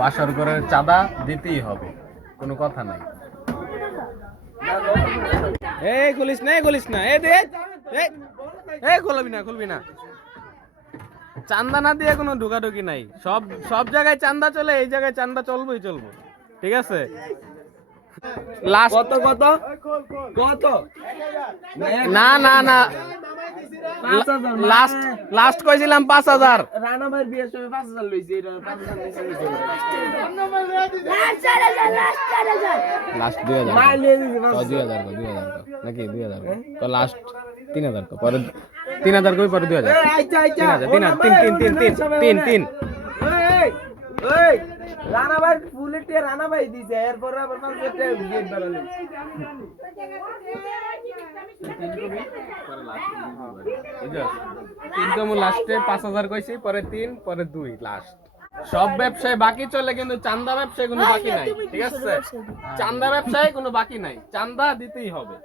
বাসর ঘরের চাঁদা দিতেই হবে। কোনো কথা নাই। এই খুলিস না খুলিস না। এই দে এই, খুলবি না খুলবি না। চান্দা না দিয়ে কোনো ঢুকাঢুকি নাই। সব সব জায়গায় চান্দা চলে এই জায়গায় চান্দা চলবেই চলবো। ঠিক আছে? লাস্ট কত কত? কত? না না না। লাস্ট লাস্ট কইছিলাম পাঁচ হাজার। রানা ভাইয়ের বিয়ের সময় পাঁচ হাজার লইছে লাস্ট দুই হাজার। দুই হাজার দুই হাজার। নাকি দুই হাজার কো? তো লাস্ট তিন হাজার কো, পরে তিন হাজার কই পরে দুই হাজার। তিন হাজার তিন তিন তিন তিন তিন তিন রানা ভাই ফুলের রানা ভাই দিছে এরপর আবার পাঁচ হাজার টাকা গেট বাড়ালো তিন তো লাস্টে পাঁচ হাজার কইছি পরে তিন পরে দুই লাস্ট সব ব্যবসায় বাকি চলে কিন্তু চান্দা ব্যবসায় কোনো বাকি নাই ঠিক আছে? চান্দা ব্যবসায় কোনো বাকি নাই চান্দা দিতেই হবে।